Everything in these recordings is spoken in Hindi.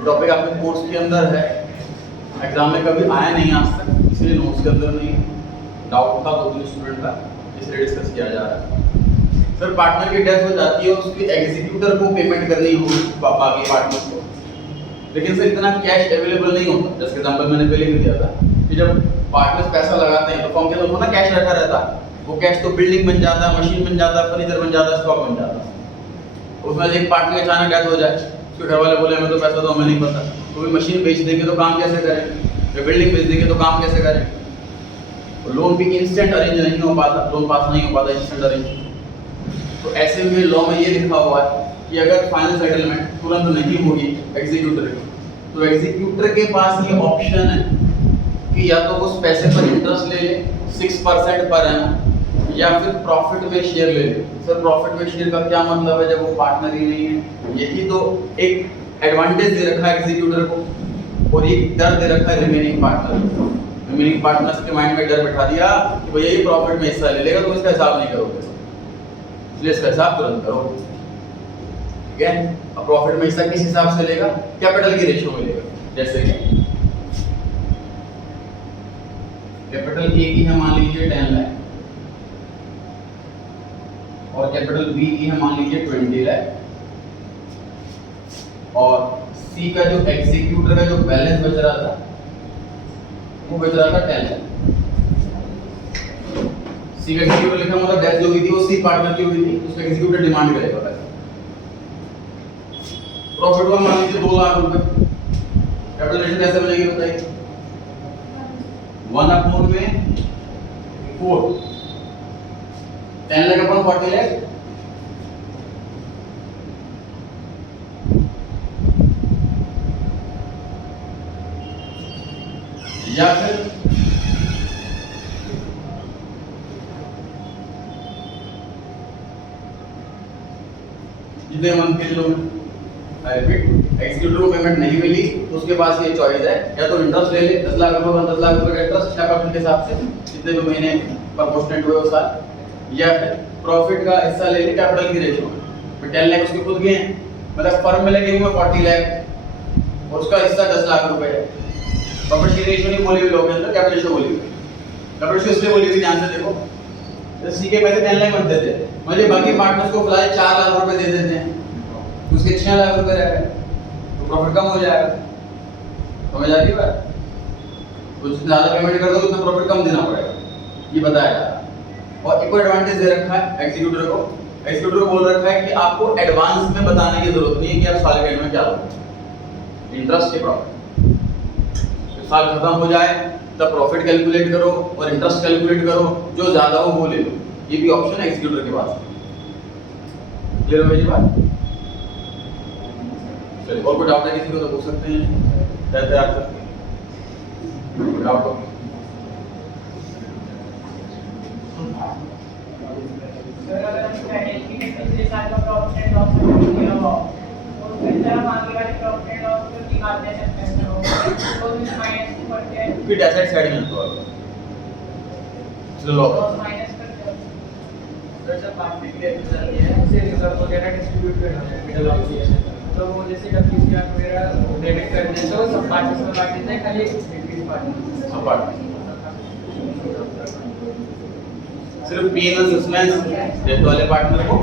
ये टॉपिक आपके कोर्स के अंदर है, एग्जाम में कभी आया नहीं आज तक, इसलिए नोट्स के अंदर नहीं। डाउट था 2-3 स्टूडेंट का, इसलिए डिस्कस किया जा रहा है। सर पार्टनर की डेथ हो जाती है, उसके एग्जीक्यूटर को पेमेंट करनी होगी बाकी पार्टनर्स को, लेकिन सर इतना कैश अवेलेबल नहीं होता। जैसे एग्जांपल मैंने पहले भी दिया था कि जब पार्टनर्स पैसा लगाते हैं तो फॉर्म के अंदर ना कैश रखा रहता, वो कैश तो बिल्डिंग बन जाता है, मशीन बन जाता है, फर्नीचर बन जाता है, स्टॉक बन जाता है। उसमें एक पार्टनर की अचानक डेथ हो जाए, उसके घर वाले बोले हमें तो पैसा तो हमें नहीं पता, तो भी मशीन बेच देंगे तो काम कैसे करें, या बिल्डिंग बेच देंगे तो काम कैसे करें। तो लोन भी इंस्टेंट अरेंज नहीं हो पाता, लोन पास नहीं हो पाता इंस्टेंट अरेंज। तो ऐसे में लॉ में ये लिखा हुआ है कि अगर फाइनल सेटलमेंट तुरंत नहीं होगी एग्जीक्यूटर की, तो एग्जीक्यूटर के पास ये ऑप्शन है कि या तो उस पैसे पर इंटरेस्ट ले ले 6% पर एनम, या फिर प्रॉफिट में शेयर ले ले। सर प्रॉफिट में शेयर का क्या मतलब है जब वो पार्टनर ही नहीं है? यही तो एक एडवांटेज दे रखा है एग्जीक्यूटर को, और ये डर दे रखा है रिमेनिंग पार्टनर। रिमेनिंग पार्टनर्स के माइंड में डर बैठा दिया कि भैया ये प्रॉफिट में हिस्सा ले लेगा तो इसका हिसाब नहीं करोगे, इसलिए इसका हिसाब तुरंत करो। ठीक है, अब प्रॉफिट में हिस्सा किस हिसाब से लेगा? कैपिटल की रेशियो में लेगा। जैसे कि कैपिटल ए की है मान लीजिए 10 लाख, और कैपिटल बी की है मान लीजिए 20 लाख, और सी का जो एग्जीक्यूटर का जो बैलेंस बच रहा था वो बच रहा था 10 लाख। सी का एग्जीक्यूटर लिखा मतलब डेथ जो हुई थी वो सी पार्टनर की हुई थी, उसका एग्जीक्यूटर डिमांड करेगा पैसा। प्रॉफिट हुआ मान लीजिए 2 लाख रुपए, कैपिटल रेशियो कैसे बनेगी बताइए? 1/4 में 4, 10 लाख अपन 40 लाख, या फिर जितने मंथ के लोग एग्जीक्यूटिव को पेमेंट नहीं मिली तो उसके पास ये चॉइस है, या तो इंटरेस्ट ले ले 10 लाख रुपए का, 10 लाख रुपए का इंटरेस्ट 6% के हिसाब से जितने भी महीने प्रपोर्शनेट हुए उस साल, या फिर प्रॉफिट का हिस्सा ले ले कैपिटल की रेशियो में। 10 लाख उसके खुद के हैं, मतलब फर्म में लगे हुए 40 लाख और उसका हिस्सा 10 लाख रुपए है। प्रॉफिट की रेशियो नहीं बोली हुई लोगों के अंदर, कैपिटल रेशियो बोली हुई। कैपिटल रेशियो इसलिए बोली हुई, ध्यान से देखो, तो सी के पैसे 10 लाख बनते थे, मुझे बाकी पार्टनर्स को फिलहाल 4 लाख रुपए दे देते हैं, उसके 6 लाख रुपए रह गए, तो प्रॉफिट कम हो जाएगा। समझ आ रही है बात? कुछ ज्यादा पेमेंट कर दो तो प्रॉफिट कम देना पड़ेगा, ये बताया जा रहा है। और एक और एडवांटेज दे रखा है एग्जीक्यूटर को, एग्जीक्यूटर को बोल रखा है कि आपको एडवांस में बताने की जरूरत नहीं है कि आप साल के एंड में क्या लोगे, इंटरेस्ट के प्रॉफिट। साल खत्म हो जाए तब प्रॉफिट कैलकुलेट करो और इंटरेस्ट कैलकुलेट करो, जो ज्यादा हो वो ले लो, ये भी ऑप्शन है एग्जीक्यूटर के पास। क्लियर हो मेरी बात? चलिए, और कोई डाउट है किसी को तो पूछ सकते हैं, तैयार सकते हैं। डाउट हो सर अगर हम पहले की पिछले साल का प्रॉफिट एंड लॉस हो और फिर जब आगे वाले प्रॉफिट एंड लॉस को निकाल दे सकते हैं तो इस माइनस को करते हैं, फिर एसेट साइड में तो चलो लॉस माइनस करते हैं। सर जब पार्टनर की डेथ होती है उसे रिजर्व वगैरह डिस्ट्रीब्यूट करना है मिडिल ऑफ द ईयर, तो वो जैसे WCR वगैरह डेबिट कर दें तो सब पार्टनर्स में बांट देते हैं, खाली डिक्रीज पार्टनर सब पार्टनर सिर्फ P&L सस्पेंस डेट वाले पार्टनर को,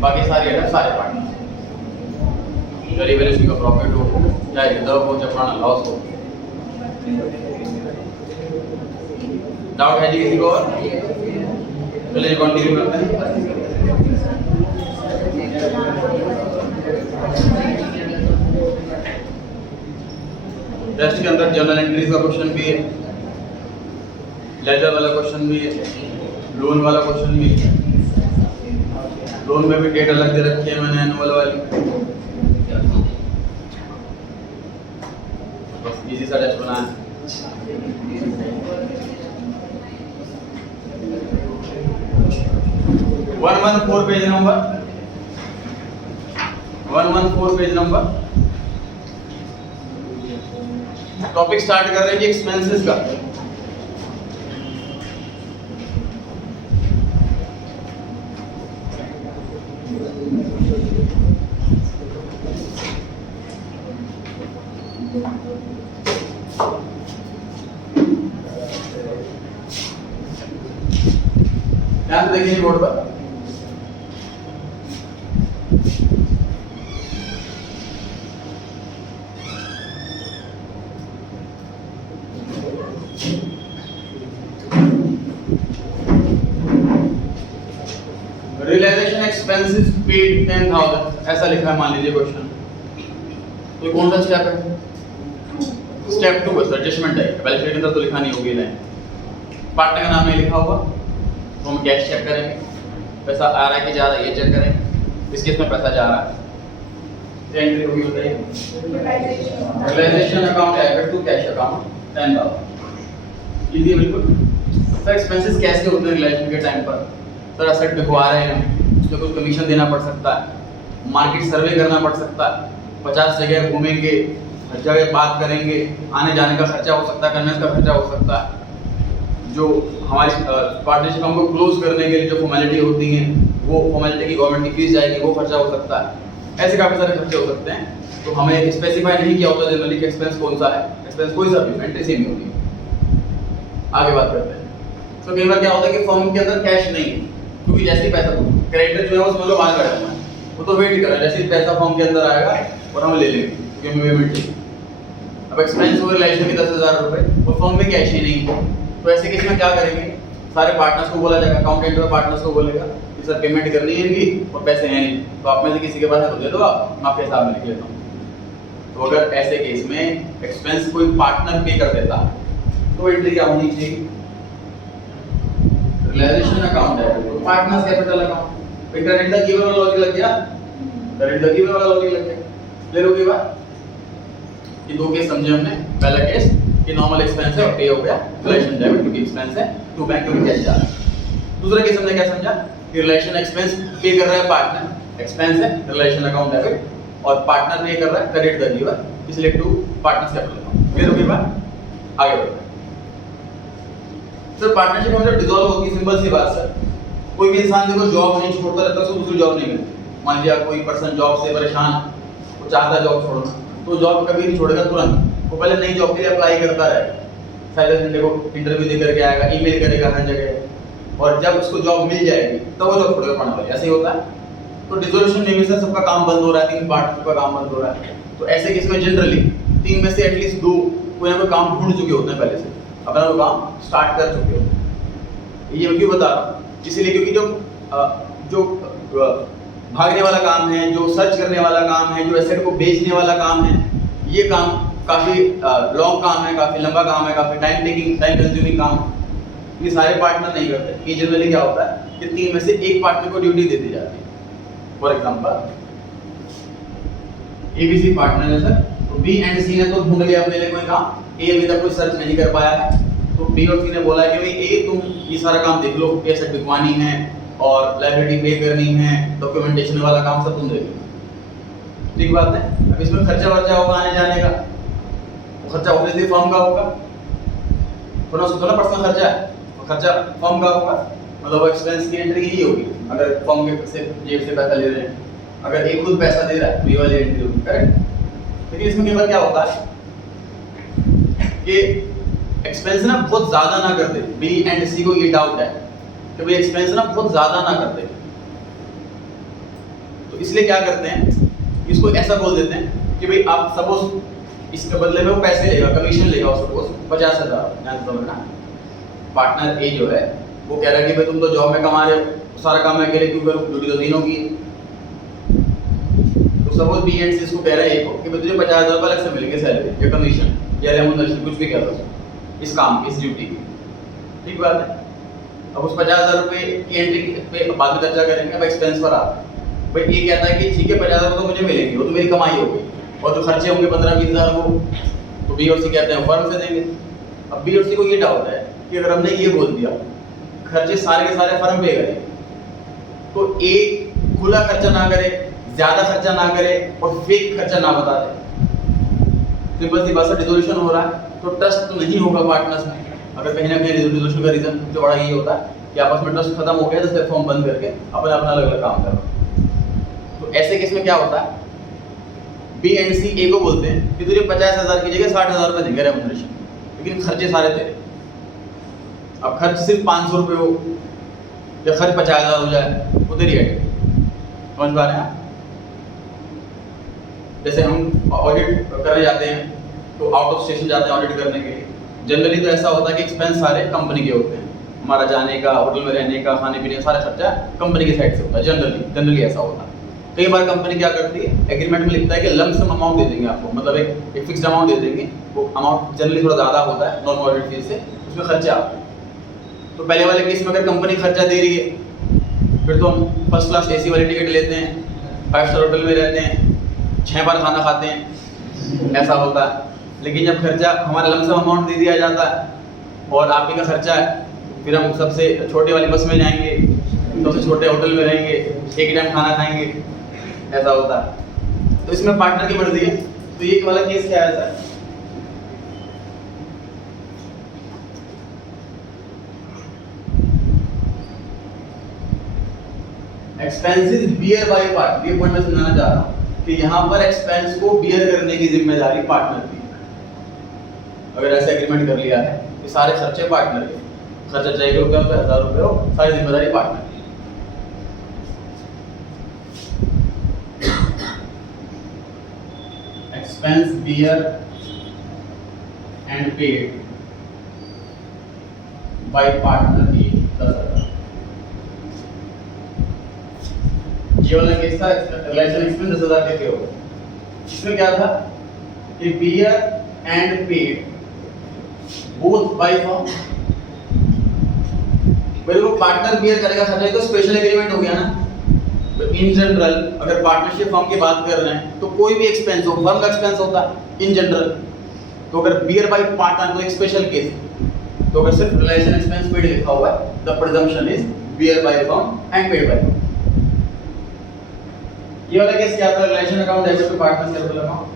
बाकी सारे आइटम सारे पार्टनर, डेरिवेटिव का प्रॉफिट हो चाहे रिजर्व हो चाहे पुराना लॉस हो। डाउट है जी किसी को? और चलिए कंटिन्यू करते हैं। टेस्ट के अंदर जर्नल एंट्रीज का क्वेश्चन भी है, लेजर वाला क्वेश्चन भी है, लोन वाला क्वेश्चन भी है। लोन में भी डेट अलग दे रखी है मैंने एनुअल वाली, बस इजी सा टेस्ट बनाया। 114 page number, 114 page number. Topic start कर रहे हैं जी एक्सपेंसेस का। से देखिए बोर्ड पर। रियलाइजेशन एक्सपेंसेस पेड 10,000 ऐसा लिखा है, मान लीजिए क्वेश्चन। तो कौन सा स्टेप है? स्टेप 2 है सर, जजमेंट है। बैलेंस शीट के अंदर तो लिखा नहीं होगी लाइन, पार्टनर का नाम नहीं लिखा होगा तो हम कैश चेक करेंगे, पैसा आ रहा है कि जा रहा है ये चेक करेंगे। इस केस में पैसा जा रहा है, एंट्री होगी, बताइए। Realisation account debit to cash account 10,000। Easy है बिल्कुल। सर एक्सपेंसेस कैसे होते हैं रियलाइजेशन के टाइम पर? सर असेट बिकवा रहे हैं, उसको कुछ कमीशन देना पड़ सकता है, मार्केट सर्वे करना पड़ सकता है, 50 जगह घूमेंगे, हर जगह बात करेंगे, आने जाने का खर्चा हो सकता है, कन्वेंस का खर्चा हो सकता है, जो हमारी पार्टनरशिप हमको क्लोज करने के लिए जो फॉर्मेलिटी होती हैं वो फॉर्मेलिटी की गवर्नमेंट की फीस जाएगी, वो खर्चा हो सकता है। ऐसे काफ़ी सारे खर्चे हो सकते हैं। तो हमें स्पेसिफाई नहीं किया होता जनरली कि एक्सपेंस कौन सा है, एक्सपेंस कोई सा भी, एंट्री सेम ही होती है। आगे बात करते हैं। तो कई बार क्या होता है कि फर्म के अंदर कैश नहीं है, क्योंकि जैसे ही पैसा क्रेडिटर जो है वो समझ लो बाहर खड़ा हुआ है, वो तो वेट कर रहा है जैसे ही पैसा फर्म के अंदर आएगा और हम ले लेंगे, क्योंकि हमें पेमेंट चाहिए। अब एक्सपेंस हो रिलेशन के 10,000 रुपये और फर्म में कैश ही नहीं है, तो ऐसे केस में क्या करेंगे? सारे पार्टनर्स को बोला जाएगा, अकाउंटेंट और पार्टनर्स को बोलेगा कि सर पेमेंट करनी है इनकी और पैसे हैं नहीं, तो आप में से किसी के पास है तो दे दो, आप मैं आपके हिसाब में लिख लेता हूँ। तो अगर ऐसे केस में एक्सपेंस कोई पार्टनर पे कर देता तो एंट्री क्या होनी चाहिए? रियलाइजेशन अकाउंट है, partners capital account. Credit the given वाला लॉजिक लग गया, क्रेडिट द गिवन वाला लॉजिक लग गया। क्लियर हो गई बात? ये दो केस समझे हमने। पहला केस कि नॉर्मल एक्सपेंस है और पे हो गया, रिलेशन डेबिट क्योंकि एक्सपेंस है, टू बैंक क्योंकि कैश जा रहा है। दूसरा केस हमने क्या समझा कि रिलेशन एक्सपेंस पे कर रहा है पार्टनर, एक्सपेंस है रिलेशन अकाउंट डेबिट, और पार्टनर पे कर रहा है क्रेडिट द गिवन, इसलिए to partners capital account. Clear हो गई बात? आगे बढ़ते हैं। सर पार्टनरशिप हमेशा डिसॉल्व होती है, सिंपल सी बात सर। कोई भी इंसान देखो जॉब नहीं छोड़ता रहता, उसको दूसरी जॉब नहीं मिलती। मान लीजिए कोई पर्सन जॉब से परेशान, वो चाहता जॉब छोड़ना, तो जॉब कभी नहीं छोड़ेगा तुरंत, वो पहले नई जॉब के लिए अप्लाई करता रहेगा, साइड घंटे को इंटरव्यू दे करके आएगा, ईमेल करेगा हर जगह, और जब उसको जॉब मिल जाएगी तो वो जॉब छोड़ेगा पढ़ने वाले। ऐसे ही होता है। तो डिसोल्यूशन में भी सर सबका काम बंद हो रहा है, 3 पार्टनर का काम बंद हो रहा है, तो ऐसे केस में जनरली 3 में से एटलीस्ट 2 कोई ना कोई काम ढूंढ चुके होते हैं, पहले से अपना वो काम स्टार्ट कर चुके होते हैं। ये मैं क्यों बता रहा हूँ? इसलिए क्योंकि जो भागने वाला काम है, जो सर्च करने वाला काम है, जो एसेट को बेचने वाला काम है, ये काम काफ़ी लॉन्ग काम है, काफ़ी लंबा काम है, काफ़ी टाइम कंज्यूमिंग काम है। ये सारे पार्टनर नहीं करते। ये जनरली क्या होता है कि 3 में से एक पार्टनर को ड्यूटी दे दी जाती है। फॉर एग्जांपल ABC पार्टनर है सर, तो B एंड C ने तो ढूंढ लिया अपने लिए कोई काम, A अभी तक कोई सर्च नहीं कर पाया है, तो B और C ने बोला कि भाई A तुम ये सारा काम देख लो, एसेट बिकवानी है और लायबिलिटी पे करनी है, डॉक्यूमेंटेशन वाला काम सब तुम देख लो। ठीक बात है। अब इसमें खर्चा वर्चा होगा आने जाने का, वो खर्चा ऑब्वियसली फर्म का होगा, थोड़ा सा थोड़ा पर्सनल खर्चा है, वो खर्चा फर्म का होगा, मतलब एक्सपेंस की एंट्री यही होगी अगर फर्म के से जेब से पैसा ले रहे हैं। अगर एक खुद पैसा दे रहा है तो ये वाली एंट्री होगी, करेक्ट। लेकिन इसमें कई बार क्या होता है कि एक्सपेंस ना बहुत ज्यादा ना कर दे, B एंड C को ये डाउट है कि भाई एक्सपेंस ना बहुत ज्यादा ना कर दे, तो इसलिए क्या करते हैं, इसको ऐसा बोल देते हैं कि भाई आप सपोज इसके बदले में वो पैसे लेगा, कमीशन लेगा, सपोज 50,000, ध्यान से समझना। पार्टनर A जो है वो कह रहा है कि भाई तुम तो जॉब में कमा रहे हो, सारा काम मैं अकेले क्यों करूं, ड्यूटी तो तीनों की। तो सपोज B एंड C इसको कह रहा है A को कि भाई तुझे 50,000 रुपये अलग से मिलेंगे सैलरी या कमीशन या रेम्यूनरेशन, कुछ भी कह लो इस काम की, इस ड्यूटी की। ठीक बात है। अब उस 50,000 रुपये की एंट्री पे बाद में चर्चा करेंगे। अब एक्सपेंस पर आता है, भाई ये कहता है कि ठीक है 50,000 तो मुझे मिलेंगे, वो तो मेरी कमाई हो गई, और जो खर्चे होंगे 15-20,000 वो तो B और C कहते हैं फर्म से देंगे। अब B और C को ये डाउट है कि अगर हमने ये बोल दिया खर्चे सारे के सारे फर्म पे करें, तो A खुला खर्चा ना करे, ज्यादा खर्चा ना करे और फेक खर्चा ना बता दे। सिंपल सी बात है, डिसोल्यूशन हो रहा है तो ट्रस्ट तो नहीं होगा पार्टनर्स में। अगर कहीं ना कहीं डिसोल्यूशन का रीजन सबसे बड़ा यही होता है कि आपस में ट्रस्ट खत्म हो गया, जैसे फॉर्म बंद करके अपना अपना अलग अलग काम कर रहे हो। तो ऐसे केस में क्या होता है, B एंड C A को बोलते हैं कि तुझे 50,000 की जगह 60,000 रुपये देंगे रेम्यूनरेशन, लेकिन खर्चे सारे तेरे। अब खर्च सिर्फ 500 रुपये हो या खर्च 50,000 हो जाए, वो तेरी हेडेक। समझ पा रहे हैं आप? जैसे हम ऑडिट करने जाते हैं तो आउट ऑफ स्टेशन जाते हैं ऑडिट करने के लिए। जनरली तो ऐसा होता है कि एक्सपेंस सारे कंपनी के होते हैं, हमारा जाने का, होटल में रहने का, खाने पीने का सारा खर्चा कंपनी की साइड से होता है। जनरली ऐसा होता है। कई बार कंपनी क्या करती है, एग्रीमेंट में लिखता है कि लंप सम अमाउंट दे देंगे आपको, मतलब एक फिक्स्ड अमाउंट दे देंगे। वो अमाउंट जनरली थोड़ा ज़्यादा होता है नॉर्मल ऑडिट फीस से, उसमें खर्चा आता है। तो पहले वाले केस में अगर कंपनी खर्चा दे रही है फिर तो हम फर्स्ट क्लास AC वाली टिकट लेते हैं, 5 स्टार होटल में रहते हैं, 6 बार खाना खाते हैं, ऐसा होता है। लेकिन जब खर्चा हमारा लमसम अमाउंट दे दिया जाता है और आप ही का खर्चा है, फिर हम सबसे छोटे वाली बस में जाएंगे, सबसे छोटे होटल में रहेंगे, एक ही टाइम खाना खाएंगे, ऐसा होता है। तो इसमें पार्टनर की मर्जी है। तो ये वाला केस क्या है sir? Expenses bear by partner. ये पॉइंट मैं समझाना चाह रहा हूँ कि यहाँ पर एक्सपेंस को बियर करने की जिम्मेदारी पार्टनर की। अगर ऐसा एग्रीमेंट कर लिया है कि सारे खर्चे पार्टनर के, खर्चा चाहिए रुपये हो, 1000 रुपये हो, सारी जिम्मेदारी पार्टनर की। Expense bear and paid by partner की 10,000। ये वाला केस था रिलेशन एक्सपेंस 10,000 देते हो। इसमें क्या था कि bear and paid both by firm. मेरे को पार्टनर बियर करेगा खर्चा, तो स्पेशल एग्रीमेंट हो गया ना। तो इन जनरल अगर पार्टनरशिप फर्म की बात कर रहे हैं तो कोई भी एक्सपेंस हो, फर्म का एक्सपेंस होता है इन जनरल। तो अगर बियर बाय पार्टनर तो एक स्पेशल केस। तो अगर सिर्फ रिलेशन एक्सपेंस पेड लिखा हुआ है, the presumption is bear by firm and paid by firm. ये वाला केस क्या था? Relation account debit to partner separable account,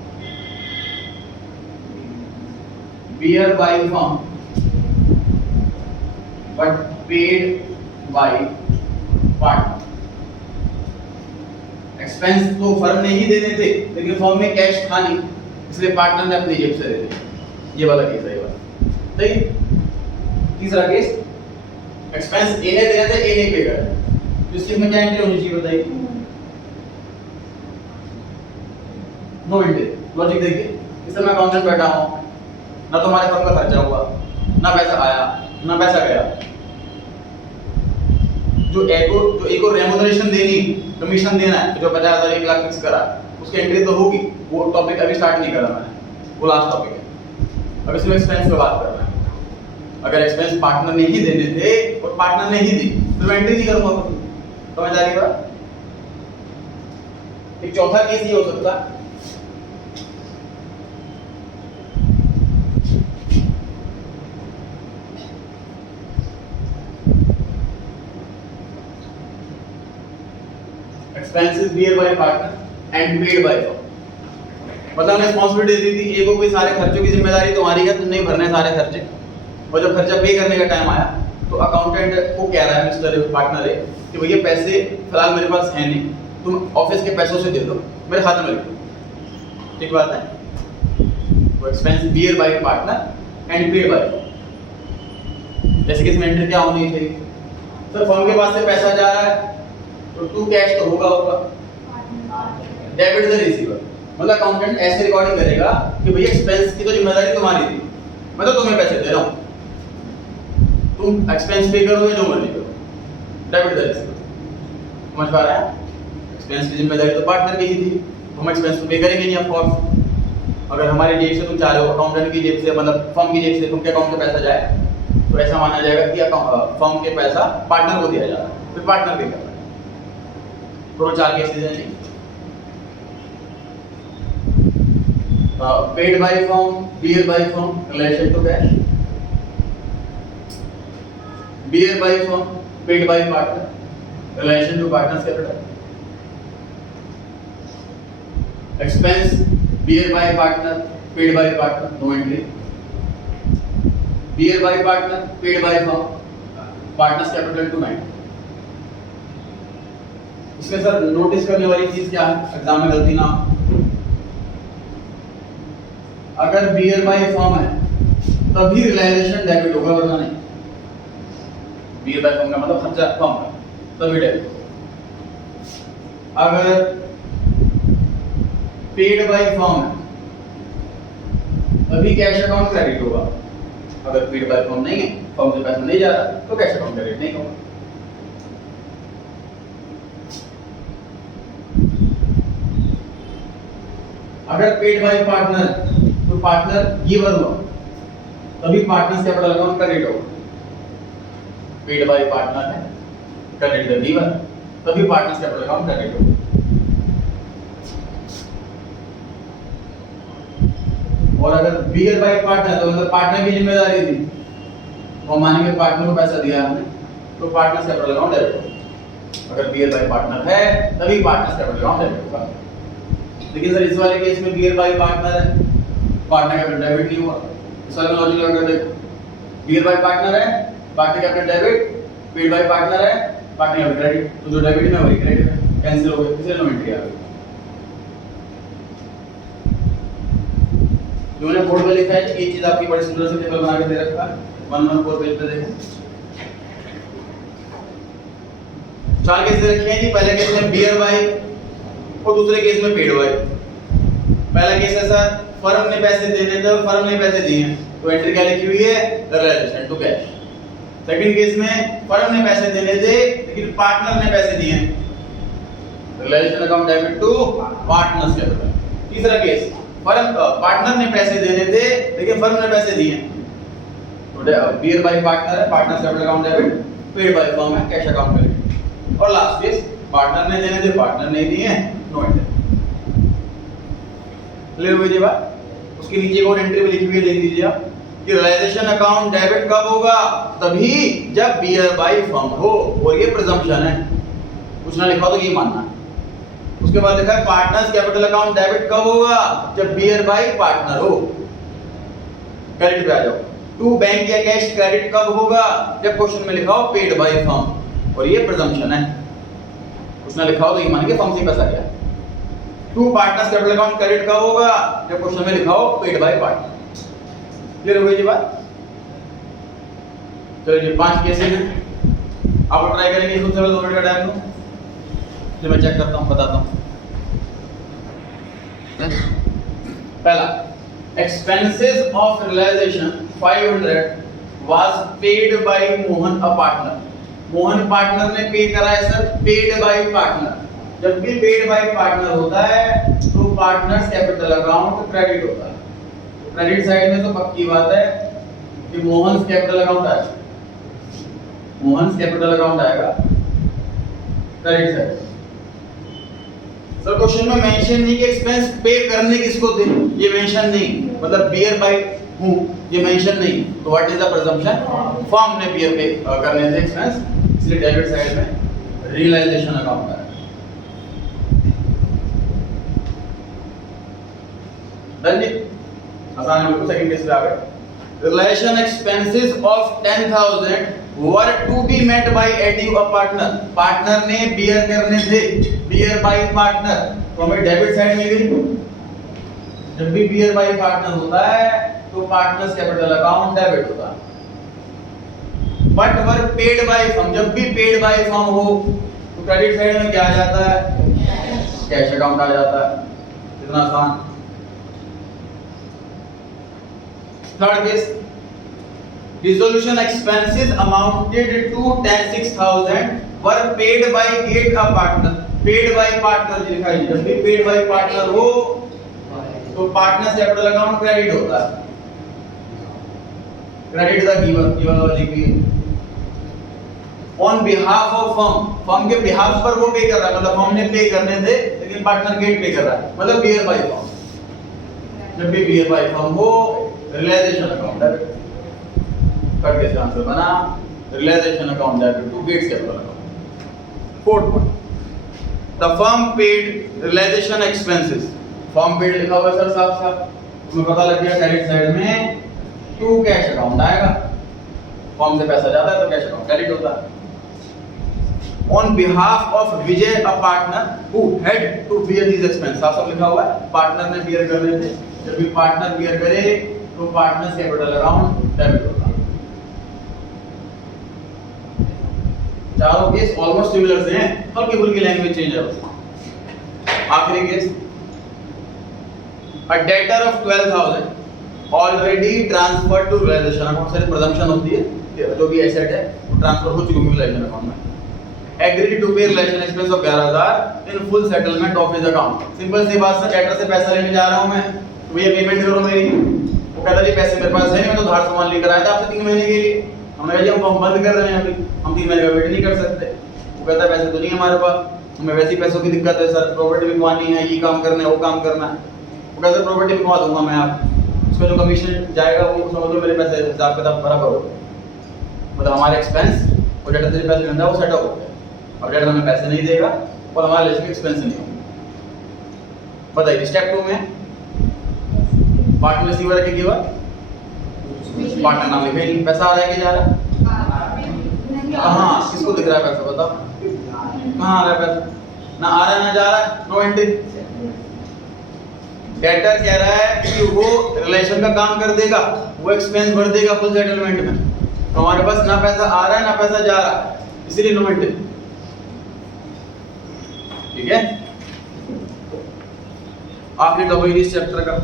bear by firm but paid by partner. Expense तो फर्म ने ही देने थे, लेकिन फर्म में कैश था नहीं, इसलिए पार्टनर ने अपनी जेब से दे दिया। ये वाला केस है। ये वाला सही। तीसरा केस, एक्सपेंस ए ने देने थे, ए ने पे कर। तो इसके में क्या एंट्री होनी चाहिए बताइए? No entry. लॉजिक देखिए, इस समय अकाउंटेंट बैठा हूं, ना तो हमारे फर्म का खर्चा हुआ, ना पैसा आया, ना पैसा गया। जो एक को रेम्यूनरेशन देनी, कमीशन देना है, जो 50,000 1 लाख फिक्स करा, उसकी एंट्री तो होगी। वो टॉपिक अभी स्टार्ट नहीं करा मैंने, वो लास्ट टॉपिक है। अब इसमें एक्सपेंस पे बात करना है। अगर एक्सपेंस पार्टनर ने ही देने थे और पार्टनर ने ही दी तो मैं एंट्री नहीं करूंगा। समझ आ रही बात? एक चौथा केस ये हो सकता है, expenses bear by partner and paid by firm. मतलब रिस्पांसिबिलिटी दे दी थी, ए को भी सारे खर्चों की जिम्मेदारी तुम्हारी है, तुमने ही भरने सारे खर्चे। और जब खर्चा पे करने का टाइम आया तो अकाउंटेंट को कह रहा है मिस्टर पार्टनर है कि भैया पैसे फिलहाल मेरे पास है नहीं, तुम ऑफिस के पैसों से दे दो, मेरे खाते में लिख दो। ठीक बात है? वो expense bear by partner and paid by firm. जैसे कि इसमें एंट्री क्या होनी चाहिए? सर फर्म के पास से पैसा जा रहा है तो टू कैश तो होगा डेबिट द रिसीवर। मतलब अकाउंटेंट ऐसे रिकॉर्डिंग करेगा कि भैया एक्सपेंस की तो जिम्मेदारी तुम्हारी थी, मैं तो तुम्हें पैसे दे रहा हूं, तुम एक्सपेंस पे करो या जो मर्जी करो, डेबिट द रिसीवर। समझ पा रहे हैं? एक्सपेंस की जिम्मेदारी तो पार्टनर की ही थी, हम एक्सपेंस तो पे करेंगे नहीं ऑफ कोर्स। अगर हमारी जेब से तुम चाह रहे हो अकाउंटेंट की जेब से, मतलब फर्म की जेब से तुम के अकाउंट में पैसा जाए, तो ऐसा माना जाएगा कि फर्म के पैसा पार्टनर को दिया जा रहा है, फिर पार्टनर पे कर रहा है। टोटल 4 केसेस हैं जी। Paid by firm, bear by firm, relation to cash, bear by firm, paid by partner, relation to partners capital, expense bear by partner, paid by partner, no entry, bear by partner, paid by firm, partners capital to 9। इसमें सर नोटिस करने वाली चीज क्या है, एग्जाम में गलती ना हो। अगर बियर बाय फर्म है तभी रियलाइजेशन डेबिट होगा, वरना नहीं। बियर बाय फर्म का मतलब खर्चा फर्म का, तभी डेबिट। अगर पेड बाय फर्म है तभी कैश अकाउंट क्रेडिट होगा। अगर पेड बाय फर्म नहीं है, फर्म से पैसा नहीं जा रहा, तो कैश अकाउंट क्रेडिट नहीं होगा। अगर पेड बाय पार्टनर, तो पार्टनर गिवर हुआ तभी पार्टनर्स कैपिटल अकाउंट क्रेडिट होगा। पेड बाय पार्टनर है, क्रेडिट द गिवर, तभी पार्टनर्स कैपिटल अकाउंट क्रेडिट होगा। और अगर बियर बाय पार्टनर, तो मतलब पार्टनर की जिम्मेदारी थी, वो मानेंगे पार्टनर को पैसा दिया हमने, तो पार्टनर्स कैपिटल अकाउंट डेबिट होगा। अगर बियर बाय पार्टनर है तभी पार्टनर्स कैपिटल अकाउंट डेबिट होगा। लेकिन सर इस वाले केस में बियर बाय पार्टनर है, पार्टनर कैपिटल डेबिट नहीं हुआ। इस वाले में लॉजिक लगा देखो, बियर बाय पार्टनर है, partner capital debit, paid by partner है, पार्टनर कैपिटल क्रेडिट, तो जो डेबिट में वही क्रेडिट है, कैंसिल हो गया, इसलिए नो एंट्री आ गई। जो मैंने बोर्ड पे लिखा है ये चीज आपकी बड़ी सुंदर से टेबल बना के दे रखा है, 114 पेज पे देखें। चार केस रखे हैं जी। पहले केस में बियर बाय और दूसरे केस में पेड बाय। पहला केस है सर, फर्म ने पैसे देने थे, फर्म ने पैसे दिए हैं, तो एंट्री क्या लिखी हुई है? Realisation to cash. Second case में फर्म ने पैसे देने थे लेकिन पार्टनर ने पैसे दिए हैं, realisation account debit to partners capital. तीसरा केस, फर्म पार्टनर ने पैसे देने थे लेकिन फर्म ने पैसे दिए हैं, तो बियर बाय पार्टनर है, partners capital account debit, paid by firm है, कैश अकाउंट क्रेडिट। और लास्ट केस, पार्टनर ने देने थे, पार्टनर नहीं दिए हैं, नो एंट्री। क्लियर हुई जी बात? उसके नीचे एक और एंट्री भी लिखी हुई है, देख लीजिए आप कि रियलाइजेशन अकाउंट डेबिट कब होगा? तभी जब बियर बाय फर्म हो, और ये प्रिजम्पशन है, कुछ ना लिखा हो तो ये मानना है। उसके बाद लिखा है पार्टनर्स कैपिटल अकाउंट डेबिट कब होगा? जब बियर बाय पार्टनर हो। क्रेडिट पे आ जाओ। टू बैंक या कैश क्रेडिट कब होगा? जब क्वेश्चन में लिखा हो पेड बाय फर्म, और ये प्रिजम्पशन है, कुछ ना लिखा हो तो ये मान के फर्म से पैसा गया। To partners capital account credit कब होगा? जब क्वेश्चन में लिखा हो पेड बाय पार्टनर। क्लियर हो गई जी बात? चलो जी, 5 केसेस हैं, आप ट्राई करेंगे इसको। चलो 2 मिनट का टाइम दो, जो मैं चेक करता हूँ, बताता हूँ। पहला, expenses of realisation 500 was paid by Mohan a partner. Mohan partner ने पे करा है सर, पेड बाय पार्टनर। जब भी पेड बाय पार्टनर होता है तो पार्टनर्स कैपिटल अकाउंट क्रेडिट होता है। क्रेडिट साइड में तो पक्की बात है कि मोहन कैपिटल अकाउंट आएगा, मोहन कैपिटल अकाउंट आएगा क्रेडिट साइड। सर क्वेश्चन में मेंशन नहीं कि एक्सपेंस पे करने किसको थे, ये मेंशन नहीं, मतलब बियर बाय हूं, ये मेंशन नहीं, तो what is the presumption? Firm ने बियर पे करने थे एक्सपेंस, इसलिए डेबिट साइड में रियलाइजेशन अकाउंट है। डन जी, आसान है बिल्कुल। सेकंड केस पे आ गए। Realisation expenses of 10,000 were to be met by adding a partner. Partner ने बियर करने थे, बियर बाय पार्टनर, तो हमें डेबिट साइड मिल गई। जब भी बियर बाय पार्टनर होता है तो पार्टनर्स कैपिटल अकाउंट डेबिट होता है। But were paid by firm, जब भी पेड बाय फर्म हो तो क्रेडिट साइड में क्या आ जाता है? कैश अकाउंट आ जाता है। कितना आसान। Third case, dissolution expenses amounted to 10,6,000 were paid by gate a partner. Paid by partner लिखा है, जब भी पेड बाय पार्टनर हो तो पार्टनर्स कैपिटल अकाउंट क्रेडिट होता है। Credit the giver, given logic भी on behalf of firm, firm के बिहाफ पर वो पे कर रहा है, मतलब फर्म ने पे करने थे लेकिन पार्टनर गेट पे कर रहा है, मतलब बियर बाय फर्म। जब भी बियर बाय फर्म हो रियलाइजेशन अकाउंट डेबिट। कट के आंसर बना realisation account debit to gates capital account. Fourth point, the firm paid realisation expenses. Firm paid लिखा हुआ सर साफ साफ, तुम्हें पता लग गया क्रेडिट साइड में टू कैश अकाउंट आएगा। फर्म से पैसा जाता है तो कैश अकाउंट क्रेडिट होता है। On behalf of Vijay a partner who had to bear this expense. साफ साफ लिखा हुआ है पार्टनर ने बियर करने थे, जब भी पार्टनर बियर करे तो पार्टनर्स कैपिटल अकाउंट डेबिट होता है। चारों केस ऑलमोस्ट सिमिलर से हैं, हल्की फुल्की लैंग्वेज चेंज है बस। आखिरी case, a debtor of 12,000 already transferred to realization account। सारी presumption होती है कि जो भी एसेट है वो ट्रांसफर हो चुकी होगी realization account में। agreed to pay realization expense of 11,000 in full settlement of his account। Simple सी बात है, डेटर से पैसा लेने जा रहा हूं मैं, तो भैया पेमेंट करो मेरी। वो कहता जी पैसे मेरे पास है नहीं, मैं तो धार सामान लेकर आया था आपसे 3 महीने के लिए। हमने कहा जी हम बंद कर रहे हैं अभी, हम 3 महीने का वेट नहीं कर सकते। वो कहता है पैसे तो नहीं है हमारे पास, हमें वैसे ही पैसों की दिक्कत है सर, प्रॉपर्टी बिकवानी है, ये काम करना है, वो काम करना है। वो कहता है प्रॉपर्टी बिकवा दूंगा मैं, आप उसका जो कमीशन जाएगा वो समझ लो मेरे पैसे हिसाब किताब बराबर हो, मतलब हमारे एक्सपेंस और डेटर से पैसे लेना है वो सेट हो गया। अब डेटर हमें पैसे नहीं देगा और हमारे लेस के एक्सपेंस नहीं होंगे। बताइए स्टेप 2 में पार्टनर रिसीवर के गिवर, पार्टनर नाम लिखे, पैसा आ रहा है कि जा रहा है? हाँ, किसको दिख रहा है पैसा बताओ, कहाँ आ रहा है पैसा? ना आ रहा है ना जा रहा है, नो एंट्री। डेटर कह रहा है कि वो रिलेशन का काम कर देगा, वो एक्सपेंस भर देगा फुल सेटलमेंट में, तो हमारे पास ना पैसा आ रहा है ना पैसा जा रहा है, इसलिए नो एंट्री। ठीक है, आखिरी टॉपिक इस चैप्टर का,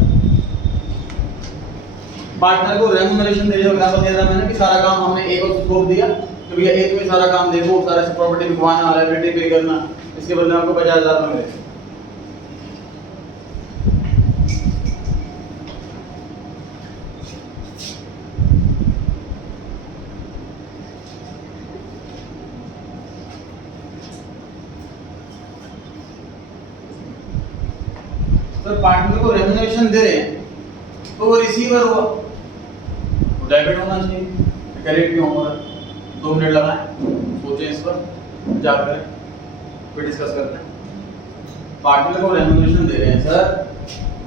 पार्टनर को रेम्यूनरेशन दे दिया मैंने कि सारा काम हमने एक और स्कोप दिया कि भैया एक में सारा काम देखो, सारा प्रॉपर्टी बिकवाना, लायबिलिटी पे करना, इसके बदले आपको 50,000 मिले। तो पार्टनर को रेम्यूनरेशन दे रहे हैं तो वो रिसीवर हुआ, वो डेबिट होना चाहिए, क्रेडिट क्यों हो रहा है? 2 मिनट लगाएं, सोचें इस पर, क्या करें, फिर डिस्कस करते हैं। पार्टनर को रेम्यूनरेशन दे रहे हैं सर,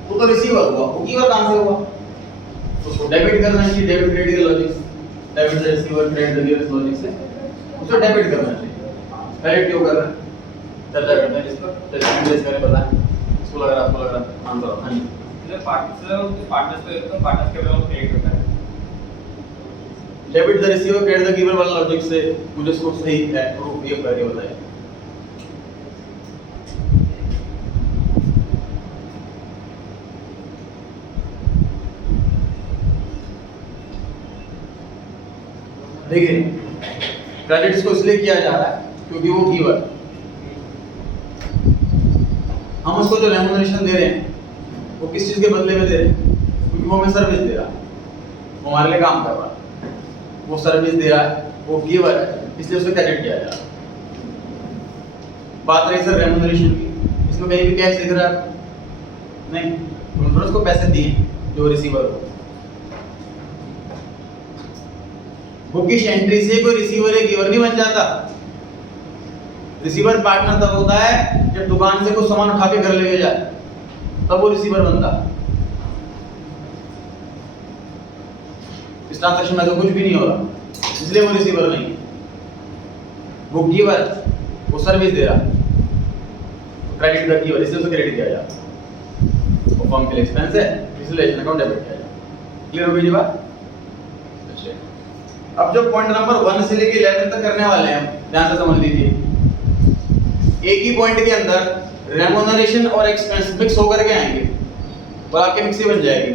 वो तो रिसीवर हुआ, वो गिवर कहां से हुआ? तो उसको डेबिट करना चाहिए, डेबिट क्रेडिट के लॉजिक से, डेबिट से रिसीवर, क्रेडिट से गिवर लॉजिक से उसको डेबिट करना चाहिए। क्रेडिट क्यों कर रहे हैं, चर्चा करते हैं इस पर, चलिए डिस्कस करें, बताएं इसको लग रहा है, आपको लग रहा है आंसर। हाँ जी, पार्टनर्स के बिल क्रिएट होता है, debit the receiver credit the giver वाला लॉजिक से मुझे इसको सही है प्रूफ ये करके बताइए। देखिए क्रेडिट इसको इसलिए किया जा रहा है क्योंकि वो गिवर, हम उसको जो रेम्यूनरेशन दे रहे हैं वो किस चीज के बदले में दे रहे हैं? क्योंकि वो हमें सर्विस दे रहा है, वो हमारे लिए काम कर रहा है, वो सर्विस दे रहा है, वो गिवर है, इसलिए उसे क्रेडिट किया जा रहा है। बात रही सर रेम्यूनरेशन की, इसमें कहीं भी कैश दिख रहा है नहीं, उन्होंने उसको पैसे दिए जो रिसीवर हो। बुकिश एंट्री से कोई रिसीवर या गिवर नहीं बन जाता। रिसीवर पार्टनर तब होता है जब दुकान से कुछ सामान उठा के घर लेके जाए, तब वो रिसीवर बनता। इस ट्रांजैक्शन में तो कुछ भी नहीं हो रहा, इसलिए वो रिसीवर नहीं है। वो गिवर, वो सर्विस दे रहा, क्रेडिट का गिवर, इसलिए उसे क्रेडिट किया जाता। वो फर्म के लिए एक्सपेंस है, इसलिए रिलेशन अकाउंट डेबिट किया जाता। क्लियर हो गई जी बात? अब जो पॉइंट नंबर 1 से लेके 11 तक करने वाले हैं, ध्यान से समझ लीजिए। एक ही पॉइंट के अंदर रेम्यूनरेशन और एक्सपेंस मिक्स होकर के आएंगे और आपके मिक्स ही बन जाएगी।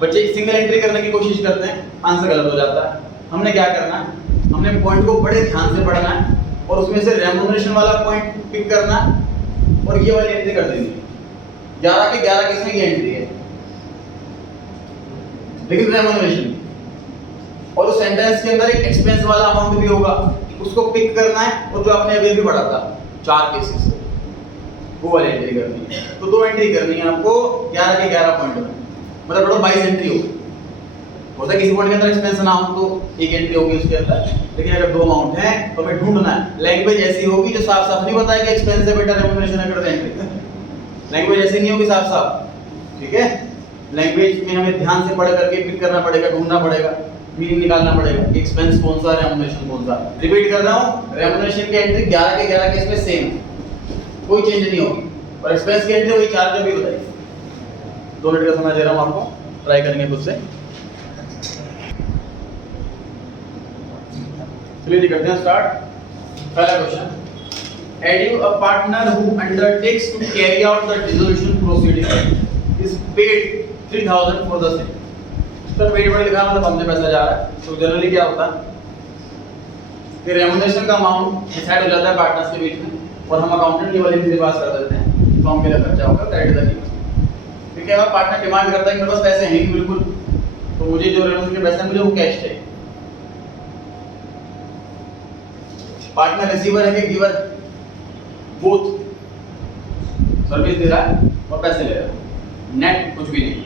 बच्चे एक सिंगल एंट्री करने की कोशिश करते हैं, आंसर गलत हो जाता है। हमने क्या करना है, हमने पॉइंट को बड़े ध्यान से पढ़ना है और उसमें से रेम्यूनरेशन वाला पॉइंट पिक करना और ये वाली एंट्री कर देनी है। 11 के 11 किसमें ये एंट्री है, लेकिन रेम्यूनरेशन और उस सेंटेंस के अंदर एक एक्सपेंस वाला अमाउंट भी होगा, उसको पिक करना है और जो आपने अभी भी पढ़ा था 4 केसेस वो वाली एंट्री करनी है। तो 2 एंट्री करनी है आपको 11 के 11 पॉइंट में, मतलब टोटल 22 एंट्री होगी। होता है किसी पॉइंट के अंदर एक्सपेंस ना हो तो एक एंट्री होगी उसके अंदर, लेकिन अगर 2 अमाउंट है तो हमें ढूंढना है। लैंग्वेज ऐसी होगी जो साफ साफ नहीं बताएगी एक्सपेंस है बेटा रेम्यूनरेशन है बेटा एंट्री। लैंग्वेज ऐसी नहीं होगी साफ साफ, ठीक है। लैंग्वेज में हमें ध्यान से पढ़ करके पिक करना पड़ेगा, ढूंढना पड़ेगा, मीनिंग निकालना पड़ेगा, एक्सपेंस कौन सा, रेम्यूनरेशन कौन सा। रिपीट कर रहा हूं, रेम्यूनरेशन की एंट्री 11 के 11 केस में सेम, कोई चेंज नहीं होगी, और एक्सपेंस की एंट्री वही 4 जो भी बताई। 2 मिनट का समय दे रहा हूं आपको, ट्राई करेंगे खुद से। चलिए करते हैं स्टार्ट। पहला question, Edu a partner who undertakes to carry out the dissolution proceeding is paid 3000 for the same. तो पेड पर लिखा मतलब हमसे पैसा जा रहा है। तो जनरली क्या होता है कि रेम्यूनरेशन का अमाउंट डिसाइड हो जाता है पार्टनर्स के बीच में और हम अकाउंटेंट लेवल इनसे पास कर देते हैं फॉर्म के लिए खर्चा होगा क्रेडिट द ठीक है। अब पार्टनर डिमांड करता है कि मेरे पास पैसे हैं ही बिल्कुल, तो मुझे जो रेम्यूनरेशन के पैसे मुझे वो कैश चाहिए। पार्टनर रिसीवर है कि गिवर, बोथ सर्विस दे रहा है और पैसे ले रहा है, नेट कुछ भी नहीं,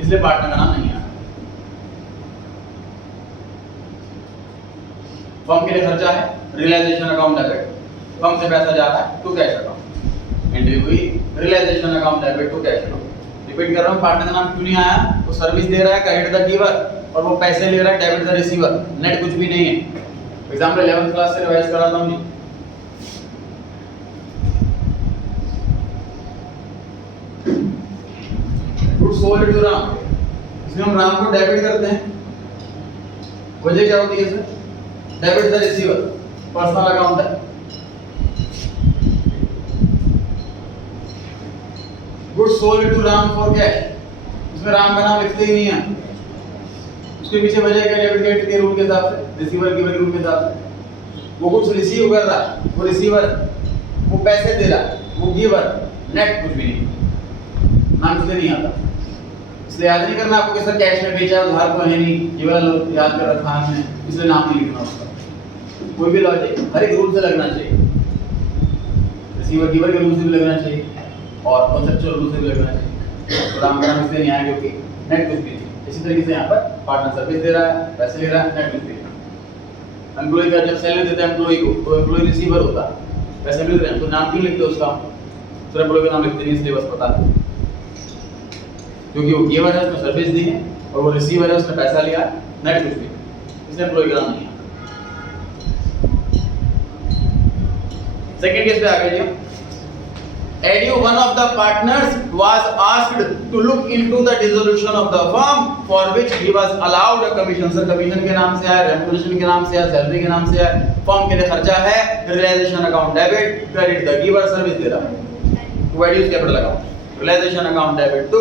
इसलिए पार्टनर का नाम नहीं आया। फर्म के लिए खर्चा है, रियलाइजेशन अकाउंट डेबिट, फर्म से पैसा जा रहा है टू कैश अकाउंट, एंट्री हुई realisation account debit to cash account. Repeat कर रहा हूं, पार्टनर का नाम क्यों नहीं आया? वो सर्विस दे रहा है क्रेडिट द गिवर और वो पैसे ले रहा है डेबिट द रिसीवर, नेट कुछ भी नहीं है। एग्जांपल 11th क्लास से रिवाइज कराता हूं जी। गुड सोल्ड टू राम, इसमें हम राम को डेबिट करते हैं, वजह क्या होती है sir? Debit the receiver, personal account है। Good sold to Ram for cash, इसमें राम का नाम लिखते ही नहीं है, उसके पीछे वजह क्या? डेबिट क्रेडिट के रूल के हिसाब से, रिसीवर गिवर के रूल के हिसाब से। वो कुछ रिसीव कर रहा है, वो रिसीवर, वो पैसे दे रहा है, वो गिवर, नेट कुछ भी नहीं, नाम इसलिए नहीं आता। इसलिए याद नहीं करना आपको कि सर कैश में बेचा उधार को है नहीं, ये वाला याद कर रखा है हमने, इसलिए नाम नहीं लिखना उसका। कोई भी लॉजिक हर एक रूल से लगना चाहिए, रिसीवर गिवर के रूल से भी लगना चाहिए और कॉन्सेप्चुअल रूल से भी लगना चाहिए। तो राम का नाम इसलिए नहीं आया क्योंकि नेट कुछ भी नहीं। इसी तरीके से यहाँ पर पार्टनर सर्विस दे रहा है, पैसे ले रहा है, नेट कुछ भी नहीं। एम्प्लॉय का जब सैलरी देते हैं एम्प्लॉय को, तो एम्प्लॉय रिसीवर होता है, पैसे मिल रहे हैं, तो नाम क्यों लिखते उसका? तो एम्प्लॉय का नाम लिखते नहीं, इसलिए बस पता है क्योंकि वो गिवर है, उसने सर्विस दी है, और वो रिसीवर है, उसने पैसा लिया, नेट कुछ भी, इसलिए एम्प्लॉय का नाम नहीं है। सेकंड केस पे आ गए जी। Edu, one of the partners, was asked to look into the dissolution of the firm, for which he was allowed a commission. Sir commission के नाम से है, रेम्यूनरेशन के नाम से है, सैलरी के नाम से है, फर्म के लिए खर्चा है, realisation account debit, credit the giver, service दे रहा है to Adu's capital account, realisation account debit to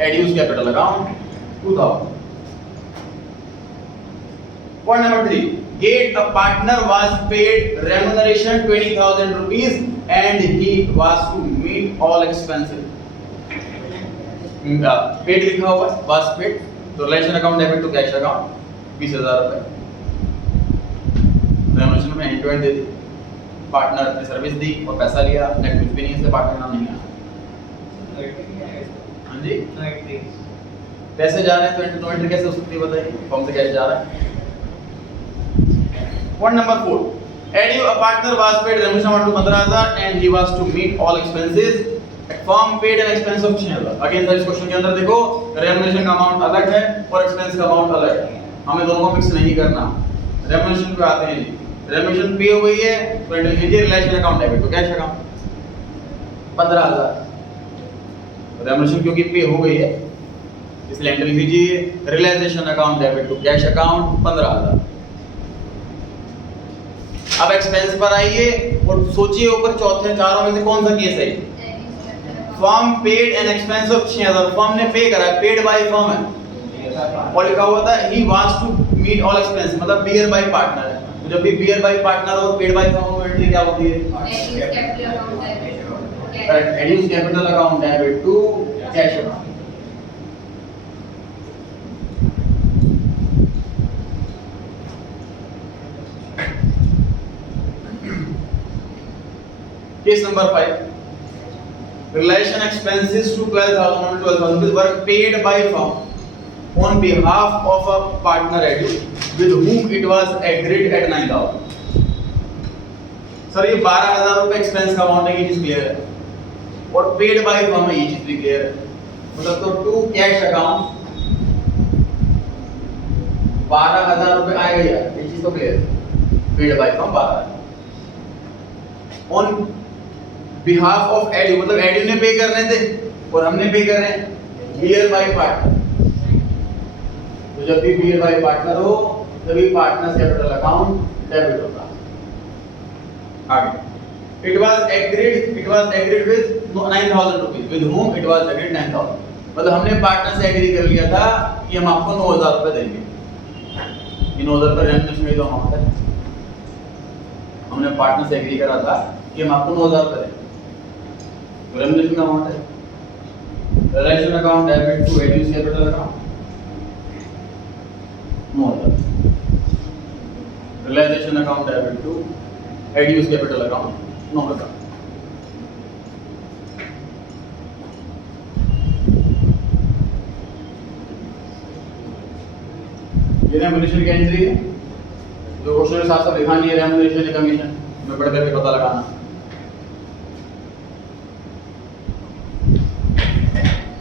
Adu's capital account 2000. Point number 3. Yet a partner was paid remuneration 20,000 rupees and he was to meet all expenses. Paid लिखा हुआ है, was paid, तो relation account debit to cash account 20,000 रुपए। रेमुनरेशन में एंड टू एंड दे दी, पार्टनर ने सर्विस दी और पैसा लिया, नेट कुछ भी नहीं, इसलिए पार्टनर नाम नहीं आया। हाँ जी, पैसे जा रहे हैं तो एंड टू एंड कैसे हो सकती है बताइए? फर्म से कैश जा रहा है। Point number 4. Edu, a partner, was paid remuneration amount to 15,000 and he was to meet all expenses. Firm paid an expense of 6,000. Again sir इस क्वेश्चन के अंदर देखो रेमुनरेशन का अमाउंट अलग है और एक्सपेंस का अमाउंट अलग है, हमें दोनों को मिक्स नहीं करना। रेमुनरेशन पे आते हैं जी, रेमुनरेशन पे हो गई है तो एंटर कीजिए relation account debit to cash account 15,000। Remuneration क्योंकि पे हो गई है इसलिए एंटर कीजिए realisation account debit to cash account 15,000। अब एक्सपेंस पर आइए और सोचिए ऊपर चौथे चारों में से कौन सा केस है? Firm paid an expense of 6,000, firm ने पे करा, पेड बाय फर्म है और लिखा हुआ था he wants to meet all expense, मतलब बियर बाय पार्टनर है। तो जब भी बियर बाय पार्टनर और पेड बाय फर्म में एंट्री क्या होती है? Adu's capital account debit to cash account. Case number 5. Relation expenses to 12,000 were paid by firm on behalf of a partner Edu with whom it was agreed at 9,000. Sir ये 12,000 रुपए एक्सपेंस का अमाउंट है, ये चीज क्लियर है और पेड बाय फर्म है, ये चीज भी क्लियर है। मतलब तो टू कैश अकाउंट 12,000 रुपए आएगा यार, ये चीज तो क्लियर है, paid by firm 12,000 on behalf of edu, मतलब एड्यू ने पे करने थे और हमने पे कर रहे हैं बियर बाय पार्टनर। तो जब भी बियर बाय पार्टनर हो तभी पार्टनर्स कैपिटल अकाउंट डेबिट होता। आगे it was agreed with 9,000 rupees, with whom it was agreed 9,000, मतलब हमने पार्टनर से एग्री कर लिया था कि हम आपको 9,000 रुपए देंगे। इन 9,000 रुपए रेम्युनरेशन में जो अमाउंट है, हमने पार्टनर से एग्री करा था कि हम आपको 9,000 रुपए देंगे। रेम्युनरेशन का अमाउंट है relation account debit to Adu's capital account 9,000, realisation account debit to Adu's capital account 9,000। ये रेम्युनरेशन की एंट्री है, जो क्वेश्चन के साथ साथ लिखा नहीं है रेम्युनरेशन कमीशन में पढ़ करके पता लगाना।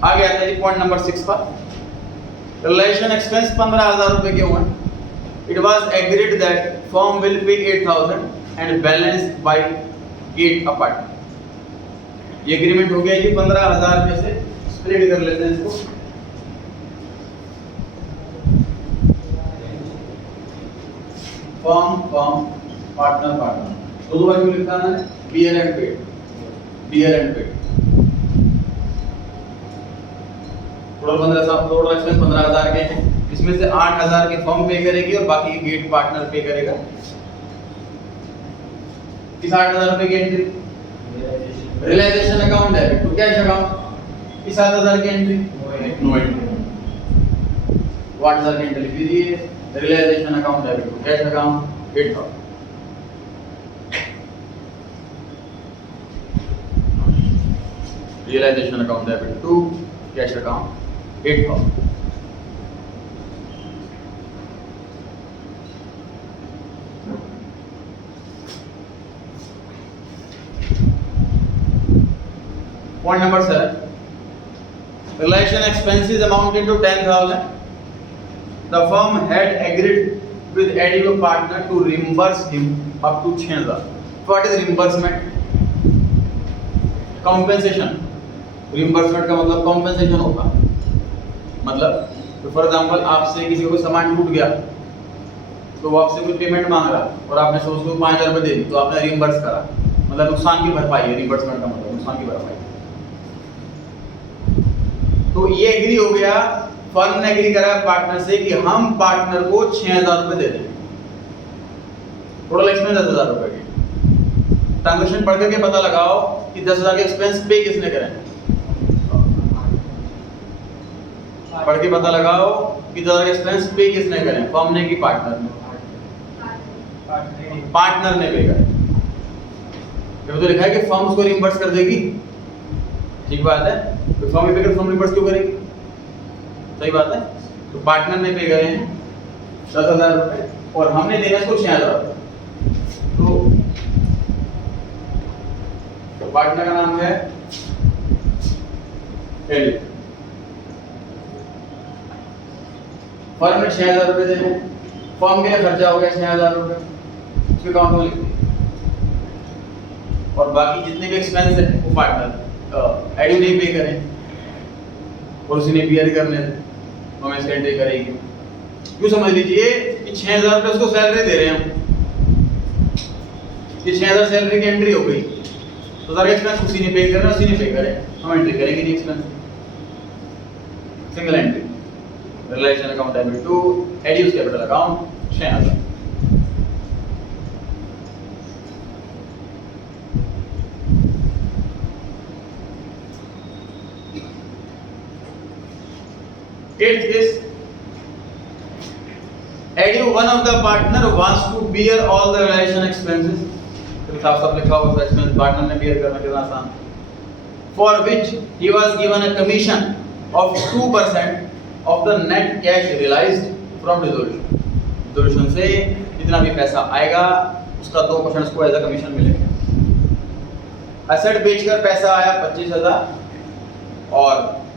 आगे आता है पॉइंट नंबर 6 पर, रिलेशन एक्सपेंस 15,000 रुपए के हुए। It was agreed that firm will pay 8,000 and balance by gate apart. ये एग्रीमेंट हो गया, ये 15,000 में से स्प्लिट कर लेते हैं इसको। फर्म पार्टनर दो बार क्यों लिखा है? Bear and paid total expense 15,000 के हैं। इसमें से 8,000 के फर्म पे करेगी और बाकी गेट पार्टनर पे करेगा। किस 8,000 रुपए की entry? Realisation account debit to cash account. किस 8,000 की एंट्री? No entry. 8,000 की एंट्री लिख दीजिए, realisation account debit to cash account 8,000। Realisation account debit to cash account 8,000। Point number 7. Relation expenses amounted to 10,000. The firm had agreed with Eddie partner to reimburse him up to 6,000. What is reimbursement? Compensation. Reimbursement का मतलब compensation होगा। मतलब फॉर एग्जाम्पल आपसे किसी को कोई सामान टूट गया तो वो आपसे कोई पेमेंट मांग रहा और आपने सोच को 5,000 रुपए दे दी, तो आपने रिइम्बर्स करा, मतलब नुकसान की भरपाई है। रिइम्बर्समेंट का मतलब नुकसान की भरपाई। तो ये एग्री हो गया, फर्म ने एग्री करा पार्टनर से कि हम पार्टनर को 6,000 रुपए दे देंगे। टोटल एक्सपेंस 10,000 रुपए के। ट्रांजैक्शन पढ़ करके पता लगाओ कि 10,000 के एक्सपेंस पे किसने करे। पढ़ के पता लगाओ कि 10,000 के एक्सपेंस पे किसने करे, फर्म ने कि पार्टनर ने? पार्टनर ने पे करे। जब तो लिखा है कि फर्म उसको रिइंबर्स कर देगी, ठीक बात है। तो फर्म पे कर, फर्म रिइंबर्स क्यों करेगी? सही बात है। तो पार्टनर ने पे करे हैं 10,000 रुपए और हमने देना इसको 6,000 रुपए। तो पार्टनर का नाम है एडी। फर्म ने 6,000 रुपए देने, फर्म के लिए खर्चा हो गया 6,000 रुपए, उसके अकाउंट में लिख दिए। और बाकी जितने भी एक्सपेंस है वो पार्टनर एडी नहीं पे करें और उसी ने बियर करने हम इसका एंट्री करेगी। क्यों समझ लीजिए कि 6,000 रुपए उसको सैलरी दे रहे हैं हम, ये 6,000 सैलरी की एंट्री हो गई, तो सारे एक्सपेंस उसी ने पे करना, उसी ने पे करें, हम एंट्री करेंगे नहीं expense. Single entry, relation account debit to Adu's capital account 6,000। Eighth case, Eddie, one of the partner, wants to bear all the relation expenses. तो साफ साफ लिखा हुआ एक्सपेंस पार्टनर ने bear करना कितना आसान। For which he was given a commission of 2% of the net cash realized from resolution. Resolution से जितना भी पैसा आएगा उसका 2% उसको एज अ कमीशन मिलेगा। एसेट बेचकर पैसा आया 25,000 और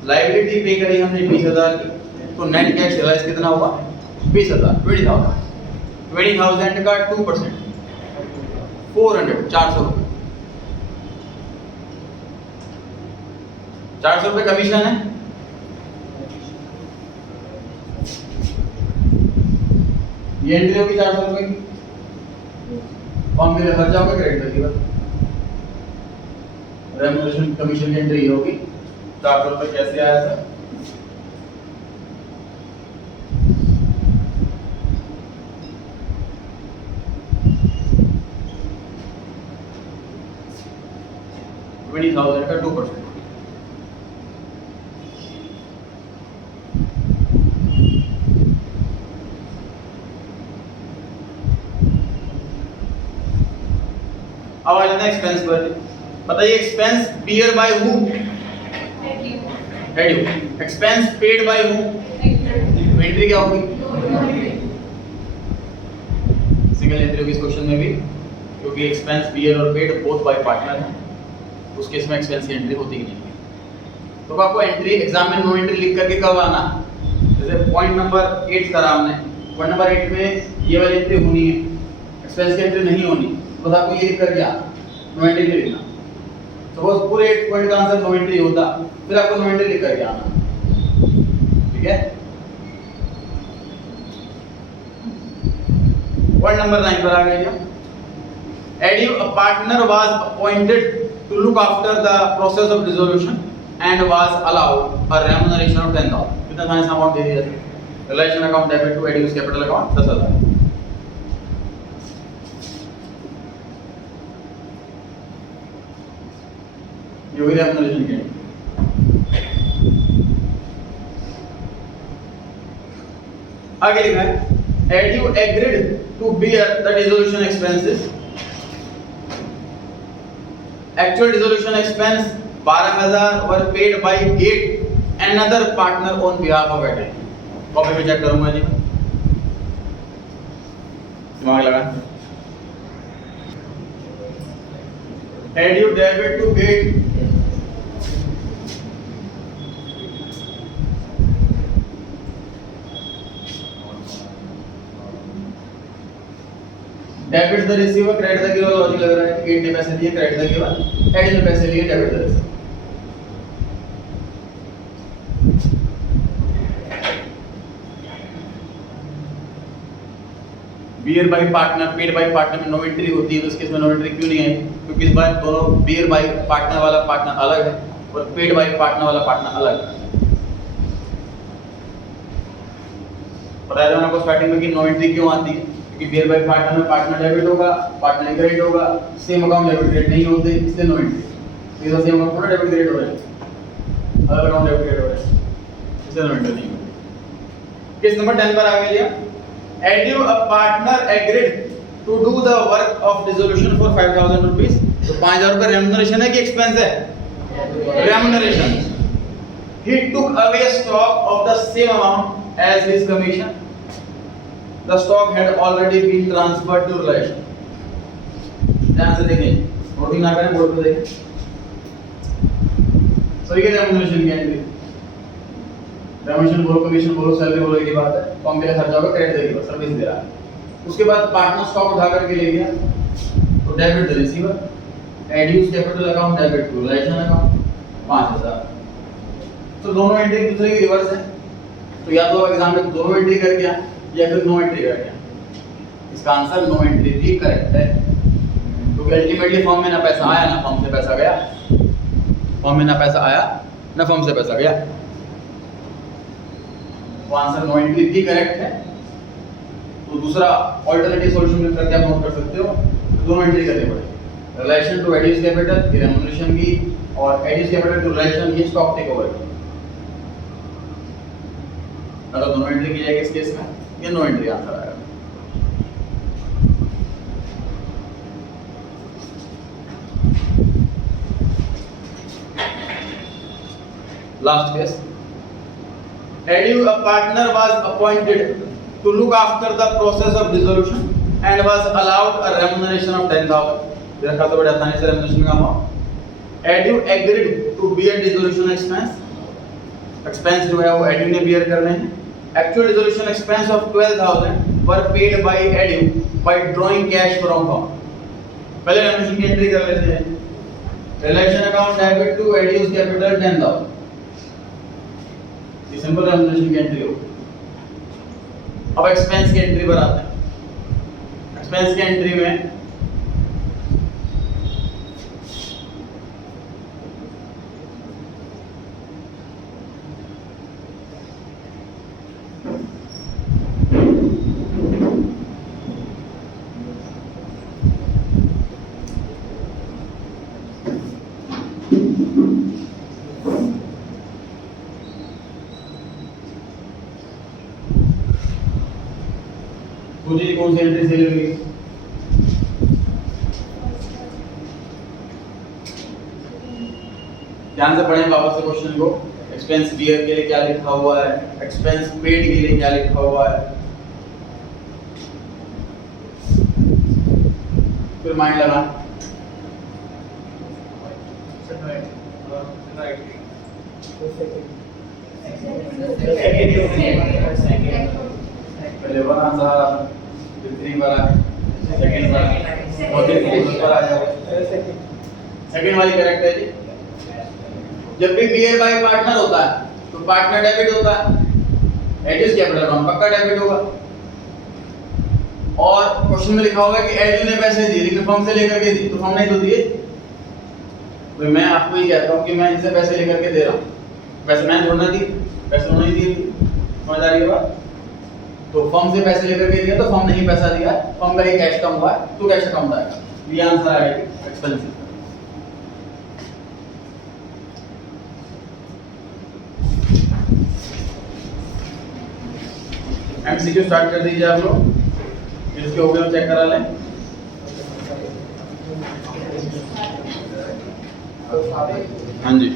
लायबिलिटी पे करी हमने 20,000 की, तो नेट कैश रियलाइज कितना हुआ? 20,000, 20,000 का 2% 400 रुपए। 400 रुपए कमीशन है। ये एंट्री होगी 400 रुपए की। फॉर्म के लिए खर्चा होगा क्रेडिट लगेगा, रेम्यूनरेशन कमीशन की एंट्री होगी। 400 रुपये कैसे आया सर? $20,000 का 2%। अब आ जाता है एक्सपेंस पर। बताइए expense bear by who? Ed U. Expense paid by who? Entry क्या होगी? सिंगल एंट्री होगी इस क्वेश्चन में भी, क्योंकि एक्सपेंस बियर और पेड बोथ बाय पार्टनर है, उस केस में एक्सपेंस की एंट्री होती ही नहीं है। तो आपको एंट्री एग्जाम में नो एंट्री लिख करके कब आना? जैसे पॉइंट नंबर 8 करा हमने, पॉइंट नंबर 8 में ये वाली एंट्री होनी है, एक्सपेंस की एंट्री नहीं होनी, बस आपको ये लिख करके आना, नो एंट्री नहीं लिखना। सपोज पूरे 8 पॉइंट का आंसर नो एंट्री होता, फिर आपको नो एंट्री लिख करके आना, ठीक है। पॉइंट नंबर 9 पर आ गए हम। Ed U, a partner was appointed to look after the process of dissolution and was allowed a remuneration of 10,000। कितना था इसका अमाउंट दे दिया था? Relation account debit to Ed U's capital account 10,000। ये हुई रेम्यूनरेशन की। आगे लिखा है Ed U agreed to bear the dissolution expenses. Actual dissolution expense 12,000 were paid by gate and other partner on behalf of add. Copy पे चेक करूंगा जी, दिमाग लगा। Ed U debit to gate debit the receiver, credit the giver. Logic लग रहा है, गेट ने पैसे दिए, क्रेडिट द गिवर, एड ने पैसे लिए, debit the receiver. Bear by partner, paid by partner में नो एंट्री होती है, तो इसके इसमें नो एंट्री क्यों नहीं है? क्योंकि इस बार दोनों बियर बाय पार्टनर वाला पार्टनर अलग है और पेड बाय पार्टनर वाला पार्टनर अलग है। बताया था मैंने आपको स्टार्टिंग में कि नो एंट्री क्यों आती है? क्योंकि बियर बाय पार्टनर में पार्टनर डेबिट होगा, पार्टनर क्रेडिट होगा, सेम अकाउंट डेबिट क्रेडिट नहीं होते, इसलिए नो एंट्री। ये तो सेम अकाउंट डेबिट क्रेडिट हो रहा है, अलग अकाउंट डेबिट क्रेडिट हो रहा है, इसलिए नो एंट्री नहीं होती। केस नंबर 10 पर आ गया। Ed U, a partner agreed to do the work of dissolution for 5,000 rupees. तो 5,000 रुपये रेम्यूनरेशन है कि एक्सपेंस है? Remuneration. He took away stock of the same amount as his commission. The stock had already been transferred to relation. ध्यान से देखें, नोटिंग ना करें, बोर्ड पे देखें। सभी के रेम्यूनरेशन की एंट्री, रेम्यूनरेशन बोलो, कमीशन बोलो, सैलरी बोलो, एक ही बात है। फॉर्म के लिए खर्चा होगा, क्रेडिट देगा, सर्विस दे रहा है। उसके बाद पार्टनर स्टॉक उठा करके ले गया, तो debit the receiver, Ed U's capital account debit to relation account 5,000। तो दोनों एंट्री एक दूसरे की रिवर्स है, तो या तो एग्जाम में दोनों एंट्री करके आए या फिर नो एंट्री करके आए। इसका आंसर नो एंट्री भी करेक्ट है, क्योंकि अल्टीमेटली फॉर्म में ना पैसा आया ना फॉर्म से पैसा गया, फॉर्म में ना पैसा आया ना फॉर्म से पैसा गया, तो आंसर नो एंट्री भी करेक्ट है। तो दूसरा ऑल्टरनेटिव सॉल्यूशन में करके आप नोट कर सकते हो, दोनों एंट्री करनी पड़ेगी। रिलेशन टू एडिस कैपिटल, ये रेम्यूनरेशन की, और एडिस कैपिटल टू रिलेशन, ये स्टॉक टेक ओवर की। अगर दोनों एंट्री की जाएगी इस केस में, ये नो एंट्री आंसर आएगा। Last case, Ed U, a partner was appointed to look after the process of dissolution and was allowed a remuneration of 10,000। देखा तो बड़े आसानी से रेम्यूनरेशन का amount. Ed U agreed to bear dissolution expense, expense जो है वो एड यू ने बियर करने हैं। Actual dissolution expense of 12,000 were paid by edu by drawing cash from firm. पहले रेम्यूनरेशन की एंट्री कर लेते हैं। Relation account debit to Adu's capital 10,000। ये सिंपल रेम्यूनरेशन की एंट्री हो। अब एक्सपेंस की एंट्री पर आते हैं। एक्सपेंस की एंट्री में सोचिए कौन सी एंट्री सही होगी। ध्यान से पढ़ें वापस से क्वेश्चन को। एक्सपेंस बियर के लिए क्या लिखा हुआ है, एक्सपेंस पेड के लिए क्या लिखा हुआ है, फिर माइंड लगा। पहले वन आंसर फिर थ्री पर आ, सेकंड पर और फिर फोर्थ पर आ जाओ। सेकंड वाली करेक्ट है जी। जब भी बीए बाय पार्टनर होता है तो पार्टनर डेबिट होता है, एट इज कैपिटल अकाउंट पक्का डेबिट होगा। और क्वेश्चन में लिखा हुआ है कि एडयू ने पैसे दिए लेकिन फर्म से लेकर के दी, तो फर्म ने तो दिए। तो मैं आपको ये कहता हूं कि मैं इनसे पैसे लेकर के दे रहा हूं, पैसे मैंने थोड़ा दिए, पैसे उन्होंने दिए। समझ आ रही है बात? तो फर्म से पैसे लेकर के दिया तो फर्म ने ही पैसा दिया, फर्म का ही कैश कम हुआ है तो कैश कम आएगा। ये आंसर आ गया एक्सपेंसिव। एमसीक्यू स्टार्ट कर दीजिए आप लोग, इसके हो गए चेक करा लें। हाँ जी।